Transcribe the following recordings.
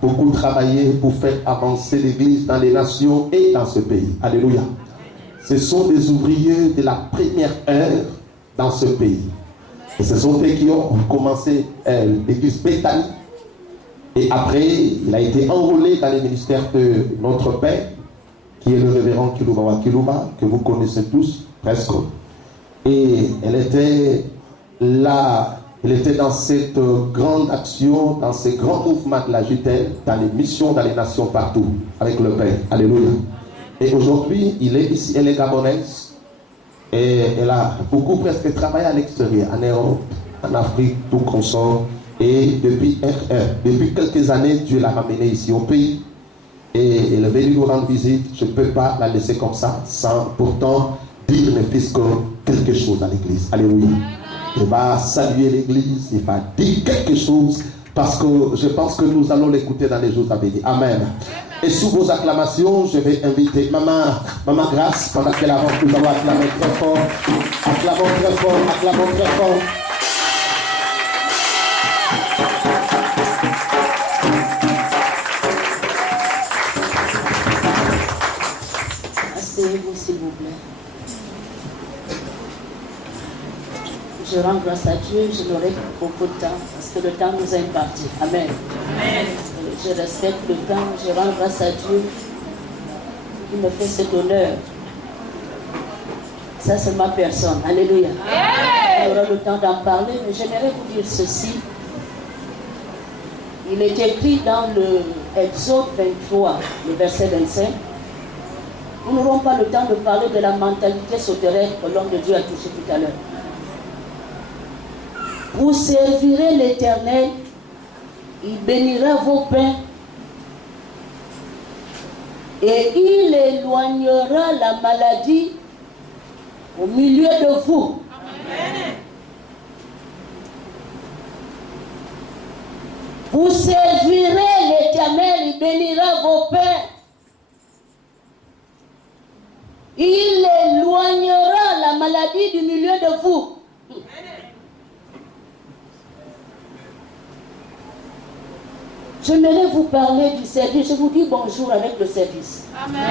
beaucoup travaillé pour faire avancer l'Église dans les nations et dans ce pays. Alléluia. Ce sont des ouvriers de la première heure dans ce pays. Et ce sont eux qui ont commencé l'Église Bethany. Et après, il a été enrôlé dans les ministères de notre Père, qui est le révérend Kiluma Wakiluma, que vous connaissez tous, presque. Et elle était là. Il était dans cette grande action, dans ces grands mouvements de la JTL, dans les missions, dans les nations partout, avec le Père. Alléluia. Et aujourd'hui, il est ici, elle est gabonaise. Et elle a beaucoup presque travaillé à l'extérieur, en Europe, en Afrique, tout consort. Et depuis quelques années, Dieu l'a ramenée ici au pays. Et elle est venue nous rendre visite. Je ne peux pas la laisser comme ça, sans pourtant dire, mes fils, quelque chose à l'église. Alléluia. Il va saluer l'église, il va dire quelque chose, parce que je pense que nous allons l'écouter dans les jours à venir. Amen. Et sous vos acclamations, je vais inviter Maman Grâce, pendant qu'elle avance, nous allons acclamer très fort. Acclamons très fort, acclamons très fort. Asseyez-vous s'il vous plaît. Je rends grâce à Dieu, je n'aurai pas beaucoup de temps parce que le temps nous est imparti. Amen. Amen. Je respecte le temps, je rends grâce à Dieu qui me fait cet honneur. Ça, c'est ma personne. Alléluia. On aura le temps d'en parler, mais j'aimerais vous dire ceci. Il est écrit dans le Exode 23, le verset 25. Nous n'aurons pas le temps de parler de la mentalité souterraine que l'homme de Dieu a touché tout à l'heure. Vous servirez l'Éternel, il bénira vos pains et il éloignera la maladie au milieu de vous. Amen. Vous servirez l'Éternel, il bénira vos pains. Il éloignera la maladie du milieu de vous. J'aimerais vous parler du service. Je vous dis bonjour avec le service. Amen.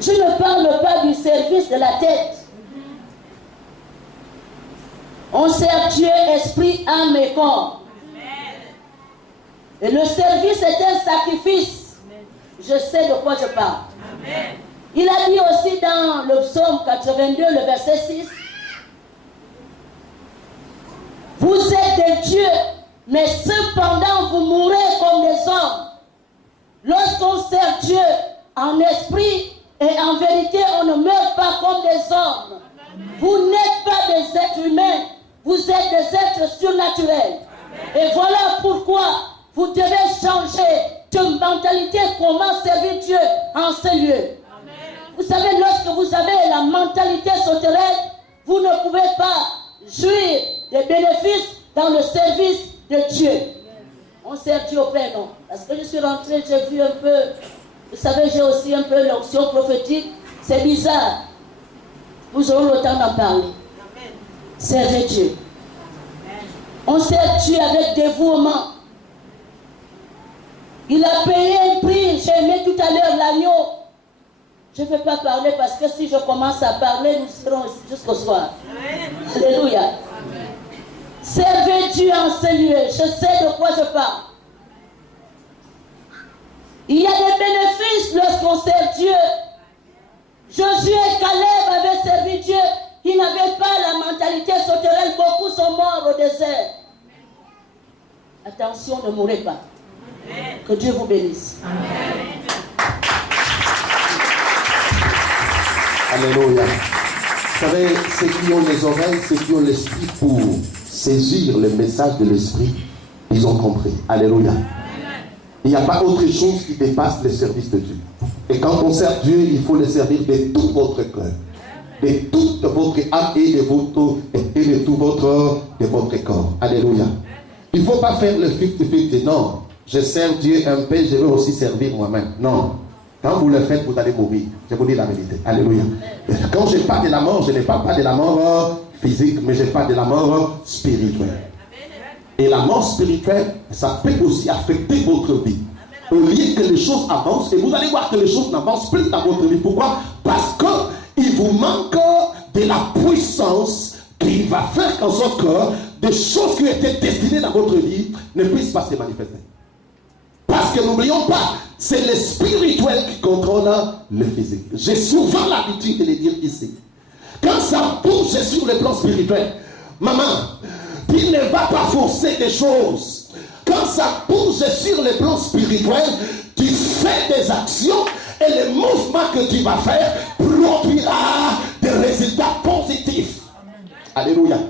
Je ne parle pas du service de la tête. On sert Dieu, esprit, âme et corps. Et le service est un sacrifice. Je sais de quoi je parle. Amen. Il a dit aussi dans le psaume 82, le verset 6, vous êtes des dieux, mais cependant vous mourrez comme des hommes. Lorsqu'on sert Dieu en esprit et en vérité, on ne meurt pas comme des hommes. Vous n'êtes pas des êtres humains, vous êtes des êtres surnaturels. Et voilà pourquoi vous devez changer de mentalité, comment servir Dieu en ce lieu. Vous savez, lorsque vous avez la mentalité souterraine, vous ne pouvez pas jouir des bénéfices dans le service de Dieu. On sert Dieu au Père, non. Parce que je suis rentré, j'ai vu un peu, vous savez, j'ai aussi un peu l'onction prophétique. C'est bizarre. Nous aurons le temps d'en parler. Servez Dieu. On sert Dieu avec dévouement. Il a payé un prix. J'ai aimé tout à l'heure l'agneau. Je ne vais pas parler parce que si je commence à parler, nous serons ici jusqu'au soir. Amen. Alléluia. Amen. Servez Dieu en ce lieu. Je sais de quoi je parle. Il y a des bénéfices lorsqu'on sert Dieu. Josué et Caleb avaient servi Dieu. Ils n'avaient pas la mentalité souterraine. Beaucoup sont morts au désert. Attention, ne mourrez pas. Amen. Que Dieu vous bénisse. Amen. Alléluia. Vous savez, ceux qui ont les oreilles, ceux qui ont l'esprit pour saisir le message de l'esprit, ils ont compris. Alléluia. Il n'y a pas autre chose qui dépasse le service de Dieu. Et quand on sert Dieu, il faut le servir de tout votre cœur, de toute votre âme et de tout votre corps. Alléluia. Il ne faut pas faire le 50-50. Non, je sers Dieu un peu, je veux aussi servir moi-même. Non. Quand vous le faites, vous allez mourir. Je vous dis la vérité. Alléluia. Quand je parle de la mort, je ne parle pas de la mort physique, mais je parle de la mort spirituelle. Et la mort spirituelle, ça peut aussi affecter votre vie. Au lieu que les choses avancent, et vous allez voir que les choses n'avancent plus dans votre vie. Pourquoi? Parce qu'il vous manque de la puissance qui va faire en sorte que des choses qui étaient destinées dans votre vie ne puissent pas se manifester. Parce que n'oublions pas, c'est le spirituel qui contrôle le physique. J'ai souvent l'habitude de le dire ici. Quand ça bouge sur le plan spirituel, maman, tu ne vas pas forcer des choses. Quand ça bouge sur le plan spirituel, tu fais des actions et le mouvement que tu vas faire produira des résultats positifs. Amen. Alléluia. Amen.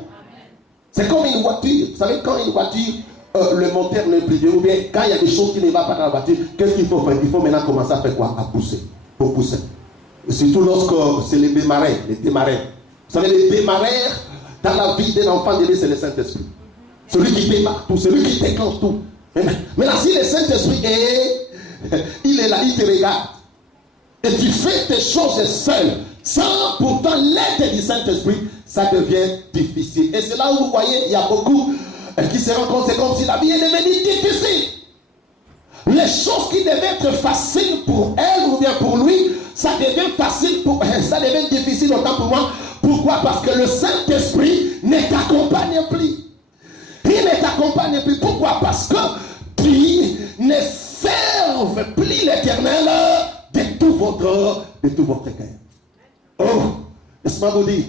C'est comme une voiture. Vous savez, quand une voiture, le moteur n'est plus bien, ou bien quand il y a des choses qui ne vont pas dans la voiture, qu'est-ce qu'il faut faire? Il faut maintenant commencer à faire quoi? À pousser. Pour pousser. Et surtout lorsque c'est les démarrés. Les démarrés. Vous savez, les démarrés dans la vie d'un enfant de Dieu, c'est le Saint-Esprit. Celui qui démarre tout, celui qui déclenche tout. Maintenant, si le Saint-Esprit il est là, il te regarde. Et tu fais tes choses seul, sans pourtant l'aide du Saint-Esprit, ça devient difficile. Et c'est là où vous voyez, il y a beaucoup qui se rendent compte, c'est comme si la vie est devenue difficile. Les choses qui devaient être faciles pour elle ou bien pour lui, ça devient facile pour elle, ça devient difficile autant pour moi. Pourquoi? Parce que le Saint-Esprit ne t'accompagne plus. Il ne t'accompagne plus. Pourquoi? Parce que tu ne serves plus l'Éternel de tout votre cœur. Oh, laisse-moi vous dire,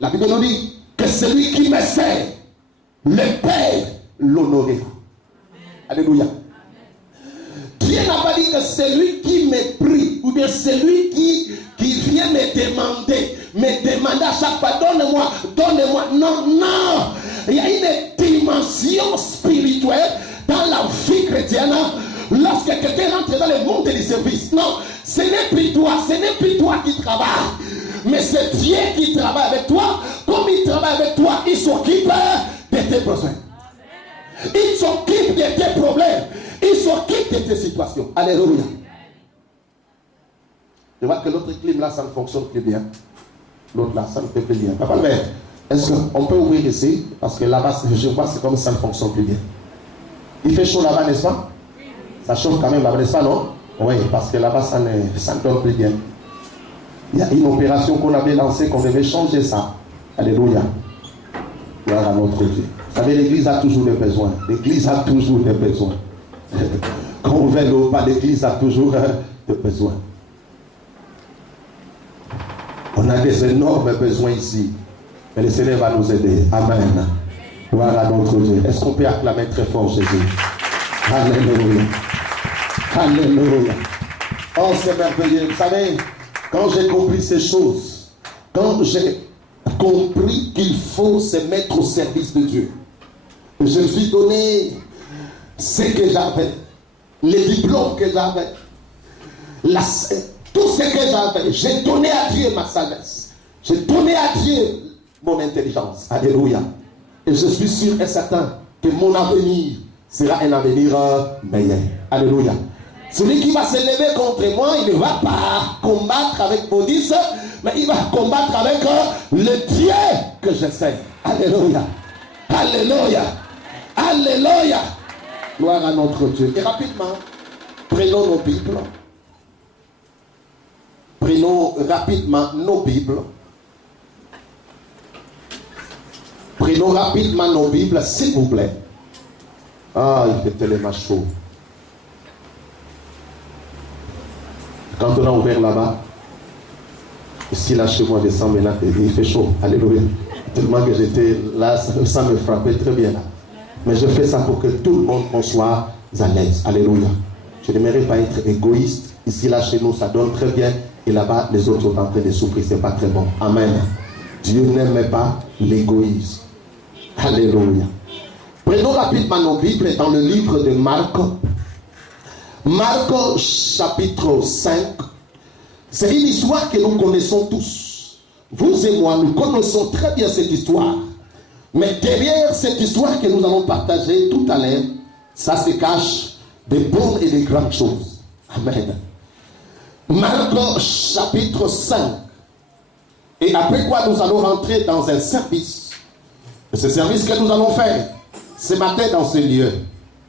la Bible nous dit que celui qui me sert, le Père l'honorera. Alléluia. Dieu n'a pas dit que celui qui me prie, ou bien celui qui vient me demander à chaque fois, donne-moi. Non, non. Il y a une dimension spirituelle dans la vie chrétienne. Lorsque quelqu'un rentre dans le monde du service, non, ce n'est plus toi qui travaille, mais c'est Dieu qui travaille avec toi. Comme il travaille avec toi, il s'occupe de tes besoins. Il s'occupe de tes problèmes. Il s'occupe de tes situations. Alléluia. Je vois que l'autre clim là, ça ne fonctionne plus bien. L'autre là, ça ne fait plus bien. Papa, mais est-ce qu'on peut ouvrir ici? Parce que là-bas, je vois, c'est comme ça ne fonctionne plus bien. Il fait chaud là-bas, n'est-ce pas? Ça chauffe quand même là-bas, n'est-ce pas, non? Oui, parce que là-bas, ça ne donne plus bien. Il y a une opération qu'on avait lancée, qu'on devait changer ça. Alléluia. Gloire à notre Dieu. Vous savez, l'église a toujours des besoins. L'église a toujours des besoins. Qu'on veuille ou pas, l'église a toujours des besoins. On a des énormes besoins ici. Mais le Seigneur va nous aider. Amen. Gloire à notre Dieu. Est-ce qu'on peut acclamer très fort Jésus? Alléluia. Alléluia. Oh, c'est merveilleux. Vous savez, quand j'ai compris ces choses, quand j'ai compris qu'il faut se mettre au service de Dieu, je me suis donné ce que j'avais, les diplômes que j'avais, tout ce que j'avais. J'ai donné à Dieu ma sagesse. J'ai donné à Dieu mon intelligence. Alléluia. Et je suis sûr et certain que mon avenir sera un avenir meilleur. Alléluia. Celui qui va se lever contre moi, il ne va pas combattre avec police, mais il va combattre avec le Dieu que je sais. Alléluia. Alléluia. Alléluia. Gloire à notre Dieu. Et rapidement, prenons nos Bibles. Prenons rapidement nos Bibles. Prenons rapidement nos Bibles, s'il vous plaît. Ah, il fait tellement chaud. Quand on a ouvert là-bas, ici là chez moi descend maintenant, il fait chaud. Alléluia. Tellement que j'étais là, ça me frappait très bien là. Mais je fais ça pour que tout le monde soit à l'aise. Alléluia. Je n'aimerais pas être égoïste. Ici là chez nous, ça donne très bien. Et là-bas, les autres sont en train de souffrir. C'est pas très bon. Amen. Dieu n'aime pas l'égoïsme. Alléluia. Prenons rapidement nos Bibles dans le livre de Marc. Marc chapitre 5. C'est une histoire que nous connaissons tous. Vous et moi, nous connaissons très bien cette histoire. Mais derrière cette histoire que nous allons partager tout à l'heure, ça se cache de bonnes et de grandes choses. Amen. Marc chapitre 5. Et après quoi nous allons rentrer dans un service. Et ce service que nous allons faire ce matin dans ce lieu,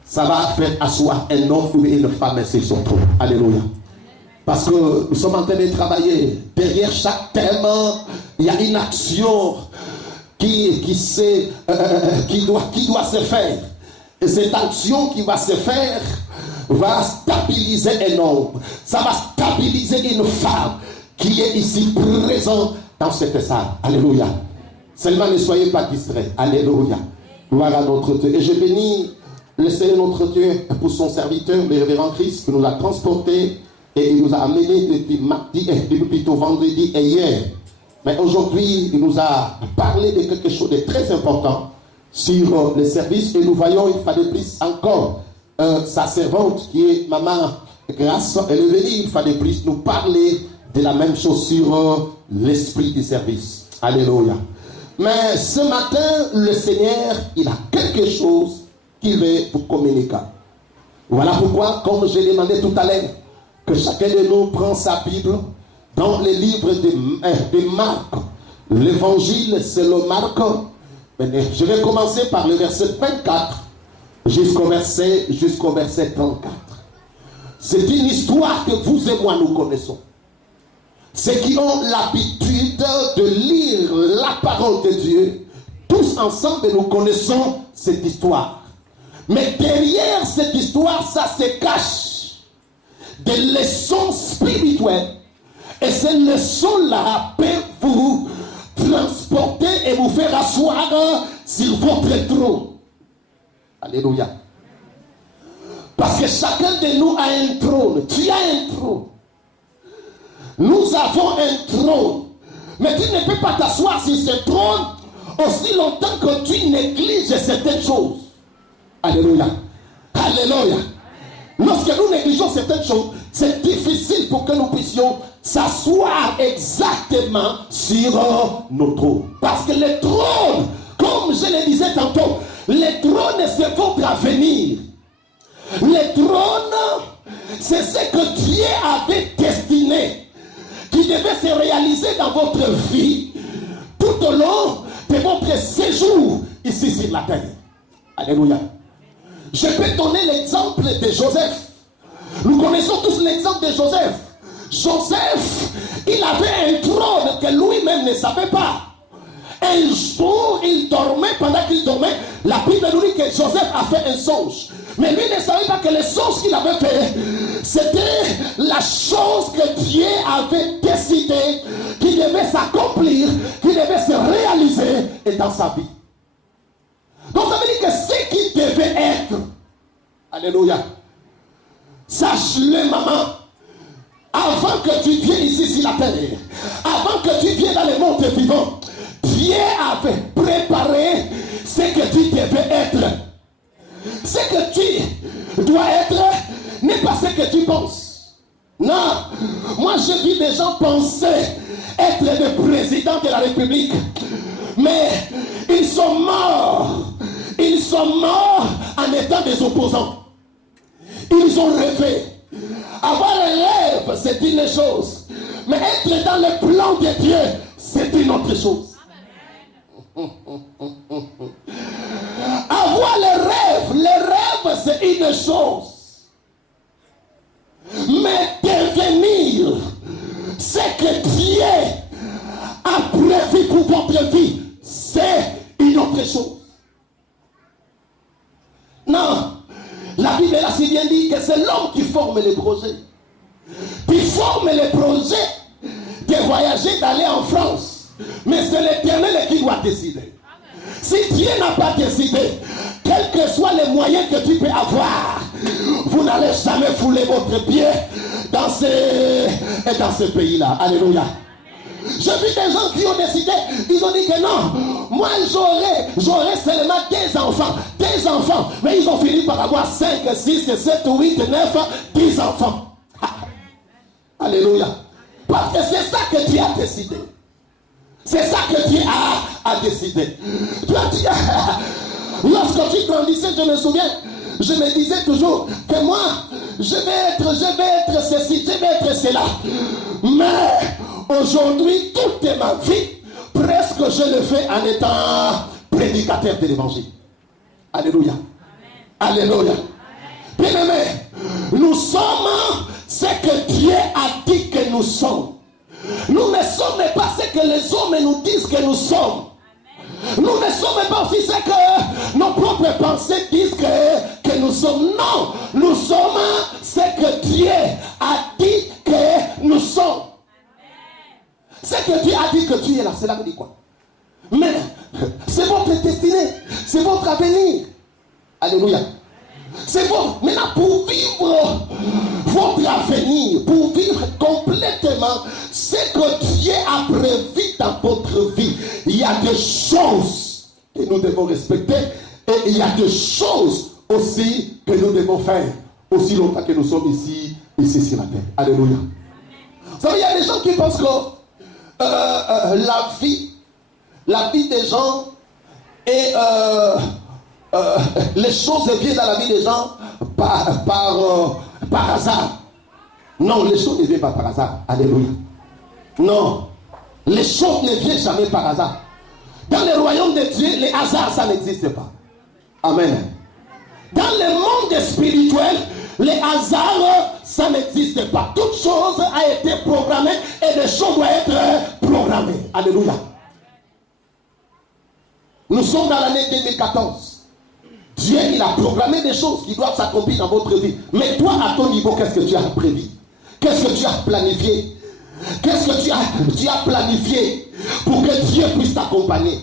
ça va faire asseoir un homme ou une femme sur son trône. Alléluia. Parce que nous sommes en train de travailler. Derrière chaque thème, il y a une action qui doit se faire. Et cette action qui va se faire va stabiliser un homme. Ça va stabiliser une femme qui est ici présente dans cette salle. Alléluia. Seulement ne soyez pas distraits. Alléluia. Gloire à notre Dieu. Et je bénis le Seigneur notre Dieu pour son serviteur, le révérend Christ, qui nous a transporté et il nous a amené depuis vendredi et hier. Mais aujourd'hui, il nous a parlé de quelque chose de très important sur le service. Et nous voyons une fois de plus encore sa servante qui est Maman Grâce. Elle est venue une fois de plus nous parler de la même chose sur l'esprit du service. Alléluia. Mais ce matin, le Seigneur, il a quelque chose qu'il veut vous communiquer. Voilà pourquoi, comme je l'ai demandé tout à l'heure, que chacun de nous prend sa Bible dans les livres de Marc. L'évangile, c'est le Marc. Je vais commencer par le verset 24 jusqu'au verset 34. C'est une histoire que vous et moi nous connaissons. Ceux qui ont l'habitude de lire la parole de Dieu, tous ensemble nous connaissons cette histoire. Mais derrière cette histoire, ça se cache des leçons spirituelles. Et ces leçons-là peuvent vous transporter et vous faire asseoir sur votre trône. Alléluia. Parce que chacun de nous a un trône. Tu as un trône. Nous avons un trône. Mais tu ne peux pas t'asseoir sur ce trône aussi longtemps que tu négliges certaines choses. Alléluia. Alléluia. Lorsque nous négligeons certaines choses, c'est difficile pour que nous puissions s'asseoir exactement sur nos trônes. Parce que le trône, comme je le disais tantôt, le trône c'est votre avenir. Le trône, c'est ce que Dieu avait destiné, qui devait se réaliser dans votre vie tout au long de votre séjour ici sur la terre. Alléluia. Je peux donner l'exemple de Joseph. Nous connaissons tous l'exemple de Joseph. Joseph, il avait un trône que lui-même ne savait pas. Un jour, il dormait. Pendant qu'il dormait, la Bible nous dit que Joseph a fait un songe. Mais lui ne savait pas que le songe qu'il avait fait, c'était la chose que Dieu avait décidé qui devait s'accomplir, qui devait se réaliser dans sa vie. Donc ça veut dire que ce qui devait être, alléluia, sache-le maman, avant que tu viennes ici sur la terre, avant que tu viennes dans le monde vivant, Dieu avait préparé ce que tu devais être. Ce que tu dois être n'est pas ce que tu penses. Non, moi j'ai vu des gens penser être le président de la République, mais ils sont morts. Ils sont morts en étant des opposants. Ils ont rêvé. Avoir un rêve, c'est une chose. Mais être dans le plan de Dieu, c'est une autre chose. Avoir les rêves, c'est une chose. Mais devenir ce que Dieu a prévu pour votre vie, c'est une autre chose. Non, la Bible a si bien dit que c'est l'homme qui forme les projets. Qui forme les projets de voyager, d'aller en France. Mais c'est l'Éternel qui doit décider. Si Dieu n'a pas décidé, quels que soient les moyens que tu peux avoir, vous n'allez jamais fouler votre pied dans ce pays-là. Alléluia. J'ai vu des gens qui ont décidé, ils ont dit que non, moi j'aurai seulement des enfants, mais ils ont fini par avoir 5, 6, 7, 8, 9, 10 enfants. Alléluia. Parce que c'est ça que Dieu a décidé. C'est ça que Dieu a décidé. Lorsque tu grandissais, je me souviens, je me disais toujours que moi, je vais être ceci, je vais être cela. Mais aujourd'hui, toute ma vie, presque je le fais en étant prédicateur de l'évangile. Alléluia. Amen. Alléluia. Amen. Bien-aimé, nous sommes ce que Dieu a dit que nous sommes. Nous ne sommes pas ce que les hommes nous disent que nous sommes. Nous ne sommes pas aussi ce que nos propres pensées disent que nous sommes. Non, nous sommes ce que Dieu a dit que nous sommes. Ce que Dieu a dit que tu es là, cela veut dire quoi? Mais c'est votre destinée, c'est votre avenir. Alléluia. C'est bon. Maintenant, pour vivre votre avenir, pour vivre complètement ce que Dieu a prévu dans votre vie, il y a des choses que nous devons respecter et il y a des choses aussi que nous devons faire aussi longtemps que nous sommes ici sur la terre. Alléluia. Vous savez, il y a des gens qui pensent que la vie des gens et les choses viennent dans la vie des gens par hasard. Non, les choses ne viennent pas par hasard. Alléluia. Non, les choses ne viennent jamais par hasard. Dans le royaume de Dieu, les hasards, ça n'existe pas. Amen. Dans le monde spirituel, les hasards, ça n'existe pas. Toute chose a été programmée et les choses doivent être programmées. Alléluia. Nous sommes dans l'année 2014. Dieu, il a programmé des choses qui doivent s'accomplir dans votre vie. Mais toi, à ton niveau, qu'est-ce que tu as prévu? Qu'est-ce que tu as planifié? Qu'est-ce que tu as planifié pour que Dieu puisse t'accompagner?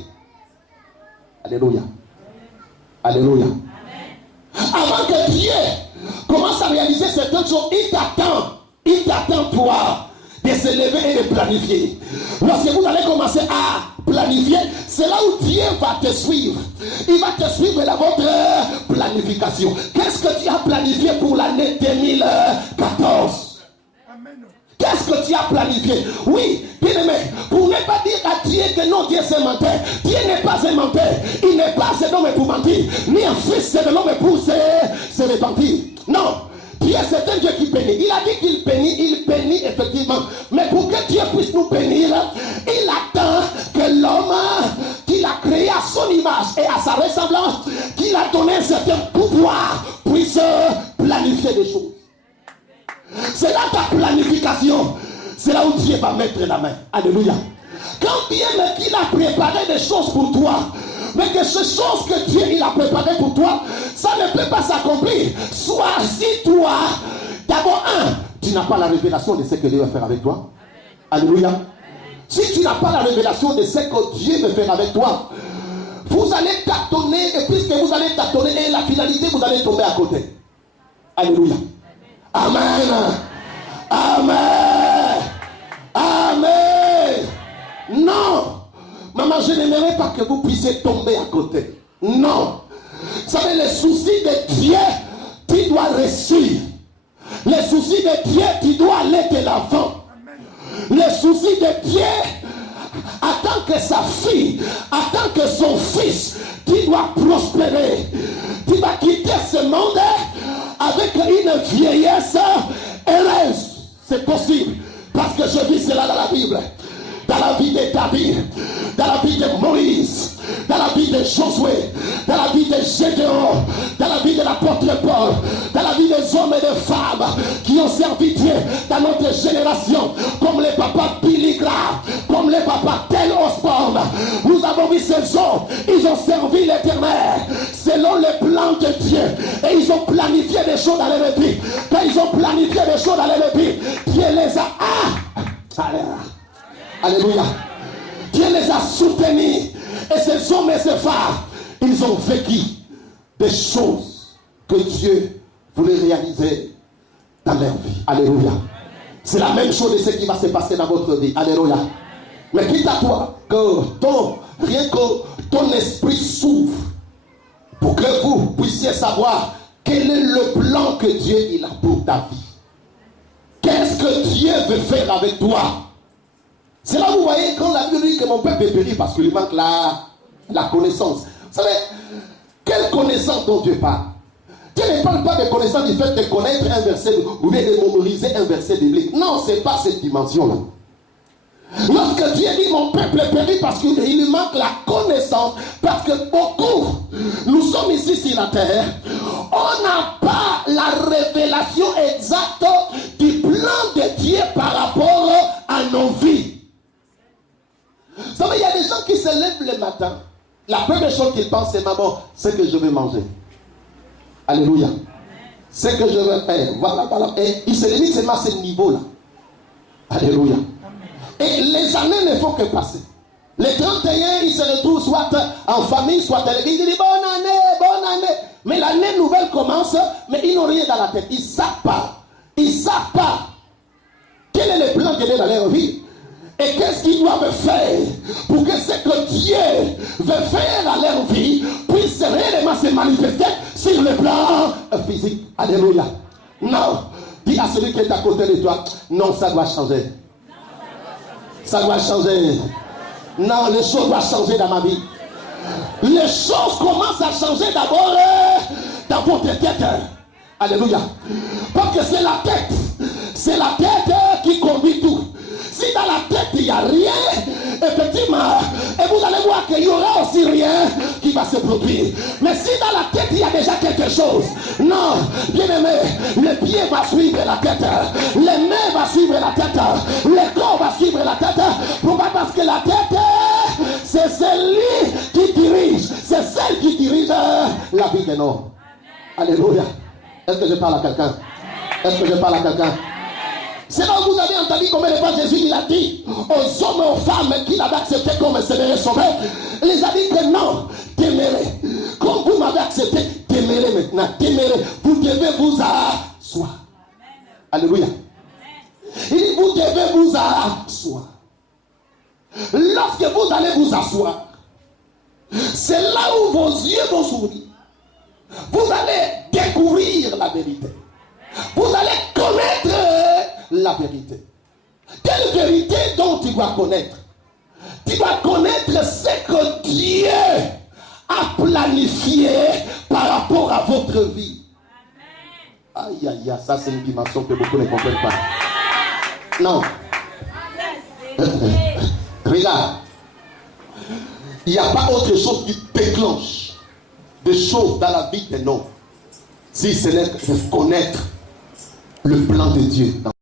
Alléluia. Alléluia. Avant que Dieu commence à réaliser certaines choses, il t'attend toi de se lever et de planifier. Lorsque vous allez commencer à planifier, c'est là où Dieu va te suivre. Il va te suivre dans votre planification. Qu'est-ce que tu as planifié pour l'année 2014? Qu'est-ce que tu as planifié? Oui, bien aimé, pour ne pas dire à Dieu que non, Dieu c'est menteur. Dieu n'est pas un menteur. Il n'est pas un homme pour mentir, ni un fils de l'homme pour se repentir. Non. Dieu c'est un Dieu qui bénit. Il a dit qu'il bénit effectivement. Mais pour que Dieu puisse nous bénir, il attend que l'homme qu'il a créé à son image et à sa ressemblance, qu'il a donné un certain pouvoir, puisse planifier des choses. C'est là ta planification. C'est là où Dieu va mettre la main. Alléluia. Quand Dieu met qu'il a préparé des choses pour toi, mais que ces choses que Dieu il a préparées pour toi, ça ne peut pas s'accomplir. Soit si toi, d'abord tu n'as pas la révélation de ce que Dieu va faire avec toi. Alléluia. Si tu n'as pas la révélation de ce que Dieu veut faire avec toi, vous allez tâtonner, et puisque vous allez tâtonner, et la finalité, vous allez tomber à côté. Alléluia. Amen. Amen. Amen. Non. Maman, je n'aimerais pas que vous puissiez tomber à côté. Non. Vous savez, les soucis de Dieu, tu dois réussir. Les soucis de Dieu, tu dois aller de l'avant. Les soucis de Dieu, attend que sa fille, attend que son fils, tu dois prospérer. Tu vas quitter ce monde avec une vieillesse heureuse. C'est possible. Parce que je vis cela dans la Bible. Dans la vie de David, dans la vie de Moïse, dans la vie de Josué, dans la vie de Gédéon, dans la vie de l'apôtre Paul, dans la vie des hommes et des femmes qui ont servi Dieu dans notre génération, comme les papas Billy Graham, comme les papas Tel Osborne. Nous avons vu ces hommes, ils ont servi l'Éternel selon le plan de Dieu et ils ont planifié des choses dans leur vie. Quand ils ont planifié des choses dans leur vie, Dieu les a... Alléluia. Dieu les a soutenus. Et ces hommes et ces femmes, ils ont vécu des choses que Dieu voulait réaliser dans leur vie. Alléluia. C'est la même chose de ce qui va se passer dans votre vie. Alléluia. Mais quitte à toi que rien que ton esprit s'ouvre pour que vous puissiez savoir quel est le plan que Dieu il a pour ta vie. Qu'est-ce que Dieu veut faire avec toi? C'est là où vous voyez quand la Bible dit que mon peuple est péri parce qu'il lui manque la connaissance. Vous savez, quelle connaissance dont Dieu parle? Dieu ne parle pas de connaissance du fait de connaître un verset ou bien de mémoriser un verset biblique. Non, ce n'est pas cette dimension-là. Lorsque Dieu dit mon peuple périt parce qu'il lui manque la connaissance, parce que beaucoup, nous sommes ici sur la terre, on n'a pas la révélation exacte du plan de Dieu par rapport à nos vies. Vous savez, il y a des gens qui se lèvent le matin. La première chose qu'ils pensent, c'est maman, c'est que je vais manger. Alléluia. C'est que je vais faire. Voilà. Et ils se limitent seulement à ce niveau-là. Alléluia. Et les années ne font que passer. Les 31, ils se retrouvent soit en famille, soit à l'église. Ils disent bonne année. Mais l'année nouvelle commence, mais ils n'ont rien dans la tête. Ils ne savent pas. Ils ne savent pas. Quel est le plan de Dieu dans leur vie? Et qu'est-ce qu'ils doivent faire pour que ce que Dieu veut faire à leur vie puisse réellement se manifester sur le plan physique. Alléluia. Non. Dis à celui qui est à côté de toi, non, ça doit changer. Ça doit changer. Non, les choses doivent changer dans ma vie. Les choses commencent à changer d'abord dans votre tête. Alléluia. Parce que c'est la tête. C'est la tête qui conduit tout. Si dans la tête il n'y a rien, effectivement, et vous allez voir qu'il y aura aussi rien qui va se produire. Mais si dans la tête il y a déjà quelque chose, non, bien aimé, le pied va suivre la tête, les mains vont suivre la tête, le corps va suivre la tête. Pourquoi? Parce que la tête, c'est celui qui dirige, c'est celle qui dirige la vie de l'homme. Alléluia. Est-ce que je parle à quelqu'un? Est-ce que je parle à quelqu'un? C'est là où vous avez entendu combien de fois Jésus il a dit aux hommes et aux femmes qu'il avait accepté comme Seigneur et Sauveur. Il les a dit que non, demeurez. Comme vous m'avez accepté, demeurez maintenant. Demeurez. Vous devez vous asseoir. Alléluia. Il dit vous devez vous asseoir. Lorsque vous allez vous asseoir, c'est là où vos yeux vont s'ouvrir. Vous allez découvrir la vérité. Vous allez connaître la vérité. Quelle vérité dont tu dois connaître? Tu dois connaître ce que Dieu a planifié par rapport à votre vie. Aïe, aïe, aïe, ça c'est une dimension que beaucoup ne comprennent pas. Non. Regarde. Il n'y a pas autre chose qui déclenche des choses dans la vie d'un homme si ce n'est de connaître le plan de Dieu.